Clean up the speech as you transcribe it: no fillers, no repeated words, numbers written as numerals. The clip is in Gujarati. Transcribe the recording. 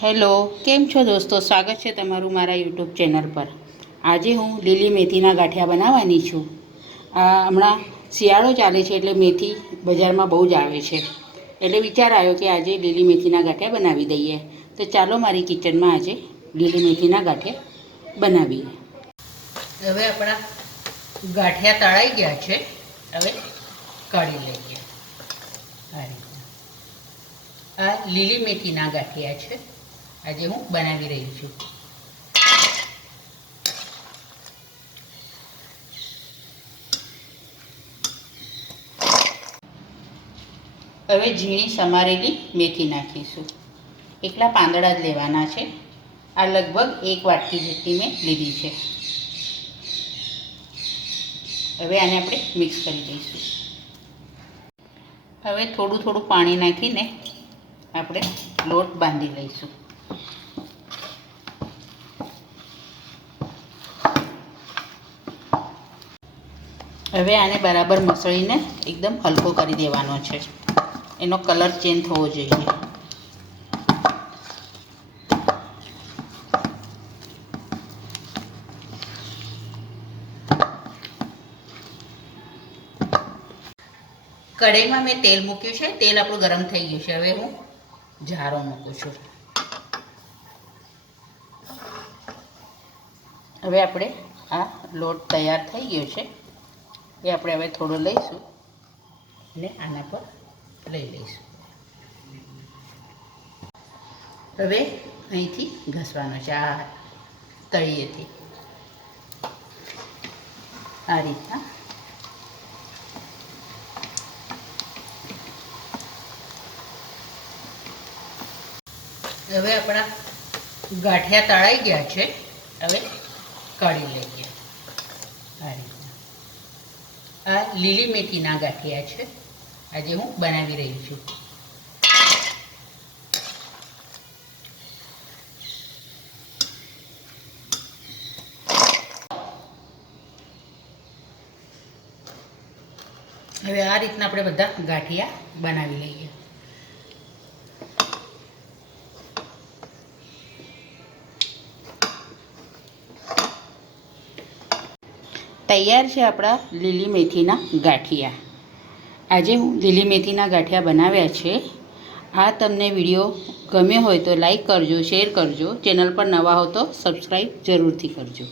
હેલો, કેમ છો દોસ્તો? સ્વાગત છે તમારું મારા યુટ્યુબ ચેનલ પર. આજે હું લીલી મેથીના ગાંઠિયા બનાવવાની છું. હમણાં શિયાળો ચાલે છે એટલે મેથી બજારમાં બહુ જ આવે છે. એટલે વિચાર આવ્યો કે આજે લીલી મેથીના ગાંઠિયા બનાવી દઈએ. તો ચાલો મારી કિચનમાં આજે લીલી મેથીના ગાંઠિયા બનાવીએ. હવે આપણા ગાંઠિયા તળાઈ ગયા છે. હવે કાઢી લઈએ. આ લીલી મેથીના ગાંઠિયા છે. આજે હું બનાવી રહી છું. હવે ઝીણી સમારેલી મેથી નાખીશું. એકલા પાંદડા જ લેવાના છે. આ લગભગ 1 વાટકી જેટલી મેં લીધી છે. હવે આને આપણે મિક્સ કરી દઈશું. હવે થોડું થોડું પાણી નાખીને આપણે લોટ બાંધી લઈશું. હવે આને બરાબર મસળીને એકદમ હલકો કરી દેવાનો છે. એનો કલર ચેન્જ થવો જોઈએ. કઢાઈમાં મેં તેલ મૂક્યું છે. તેલ આપણું ગરમ થઈ ગયું છે. હવે હું જારો મૂકું છું. હવે આપણે આ લોટ તૈયાર થઈ ગયો છે. એ આપણે હવે થોડો લઈશું અને આના પર લઈ લઈશું. હવે અહીંથી ઘસવાનો છે, આ તળિયેથી આ રીતના. હવે આપણા ગાંઠિયા તળાઈ ગયા છે. હવે કાઢી લઈએ. આ રીતના આ લીલી મેથીના ગાંઠિયા છે. આજે હું બનાવી રહી છું. હવે આ રીતના આપણે બધા ગાંઠિયા બનાવી લઈએ. તૈયાર છે આપણા લીલી મેથીના ગાંઠિયા. આજે હું લીલી મેથીના ગાંઠિયા બનાવ્યા છે. આ તમને વિડીયો ગમ્યો હોય તો લાઈક કરજો, શેર કરજો. ચેનલ પર નવા હો તો સબસ્ક્રાઈબ જરૂરથી કરજો.